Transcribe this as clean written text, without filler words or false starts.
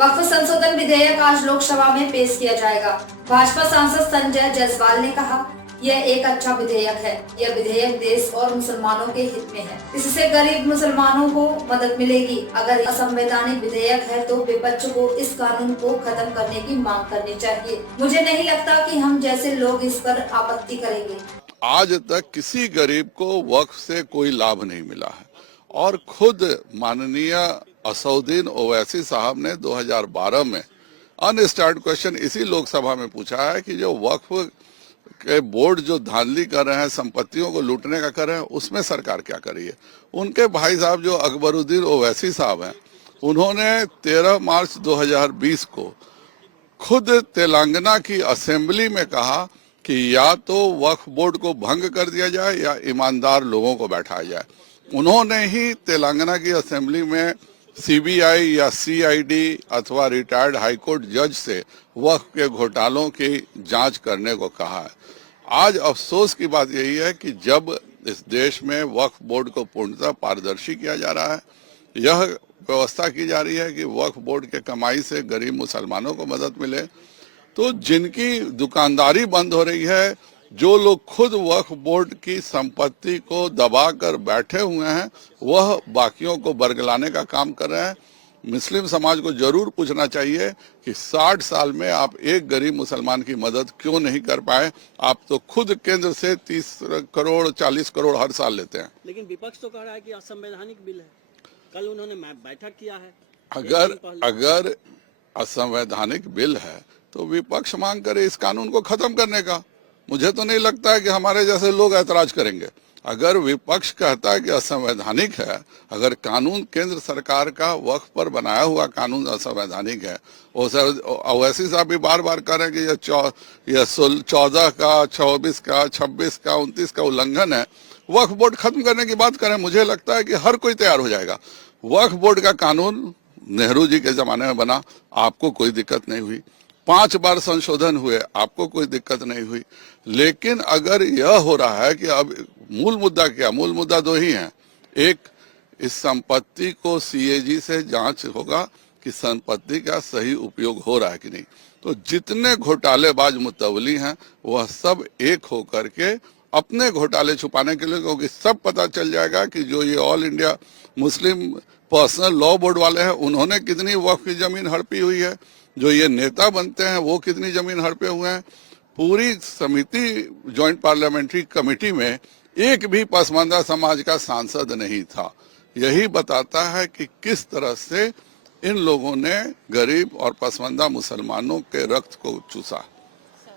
वक्फ संशोधन विधेयक आज लोकसभा में पेश किया जाएगा। भाजपा सांसद संजय जायसवाल ने कहा, यह एक अच्छा विधेयक है। यह विधेयक देश और मुसलमानों के हित में है। इससे गरीब मुसलमानों को मदद मिलेगी। अगर असंवैधानिक विधेयक है तो विपक्ष को इस कानून को खत्म करने की मांग करनी चाहिए। मुझे नहीं लगता कि हम जैसे लोग इस पर आपत्ति करेंगे। आज तक किसी गरीब को वक्फ से कोई लाभ नहीं मिला है और खुद माननीय असउद्दीन ओवैसी साहब ने 2012 में अनस्टार्ट क्वेश्चन इसी लोकसभा में पूछा है कि जो वक्फ के बोर्ड जो धांधली कर रहे हैं, संपत्तियों को लूटने का कर रहे हैं, उसमें सरकार क्या कर रही है। उनके भाई साहब जो अकबरुद्दीन ओवैसी साहब हैं, उन्होंने 13 मार्च 2020 को खुद तेलंगाना की असेंबली में कहा कि या तो वक्फ बोर्ड को भंग कर दिया जाए या ईमानदार लोगों को बैठाया जाए। उन्होंने ही तेलंगाना की असेंबली में सीबीआई या सीआईडी अथवा रिटायर्ड हाईकोर्ट जज से वक्फ के घोटालों की जांच करने को कहा है। आज अफसोस की बात यही है कि जब इस देश में वक्फ बोर्ड को पूर्णतः पारदर्शी किया जा रहा है, यह व्यवस्था की जा रही है कि वक्फ बोर्ड के कमाई से गरीब मुसलमानों को मदद मिले, तो जिनकी दुकानदारी बंद हो रही है, जो लोग खुद वक्फ बोर्ड की संपत्ति को दबाकर बैठे हुए हैं, वह बाकियों को बरगलाने का काम कर रहे हैं। मुस्लिम समाज को जरूर पूछना चाहिए कि 60 साल में आप एक गरीब मुसलमान की मदद क्यों नहीं कर पाए। आप तो खुद केंद्र से 30 करोड़ 40 करोड़ हर साल लेते हैं। लेकिन विपक्ष तो कह रहा है कि असंवैधानिक बिल है। कल उन्होंने बैठक किया है। अगर असंवैधानिक बिल है तो विपक्ष मांग करे इस कानून को खत्म करने का। मुझे तो नहीं लगता है कि हमारे जैसे लोग ऐतराज करेंगे। अगर विपक्ष कहता है कि असंवैधानिक है, अगर कानून केंद्र सरकार का वक्फ पर बनाया हुआ कानून असंवैधानिक है, ओवैसी साहब भी बार बार कह रहे हैं कि यह 14 का, 24 का, 26 का, 29 का उल्लंघन है, वक्फ बोर्ड खत्म करने की बात करें। मुझे लगता है कि हर कोई तैयार हो जाएगा। वक्फ बोर्ड का कानून नेहरू जी के जमाने में बना, आपको कोई दिक्कत नहीं हुई। 5 बार संशोधन हुए, आपको कोई दिक्कत नहीं हुई। लेकिन अगर यह हो रहा है कि अब मूल मुद्दा क्या, मूल मुद्दा 2 ही हैं। एक, इस संपत्ति को सीएजी से जांच होगा कि संपत्ति का सही उपयोग हो रहा है कि नहीं। तो जितने घोटालेबाज मुतवली हैं वह सब एक होकर के अपने घोटाले छुपाने के लिए, क्योंकि सब पता चल जाएगा कि जो ये all India Muslim personal law board वाले हैं, उन्होंने कितनी वक्फ की जमीन हड़पी हुई है, जो ये नेता बनते हैं वो कितनी जमीन हड़पे हुए हैं। पूरी समिति जॉइंट पार्लियामेंट्री कमेटी में एक भी पसमानदा समाज का सांसद नहीं था। यही बताता है कि किस तरह से इन लोगों ने गरीब और पसमानदा मुसलमानों के रक्त को चूसा।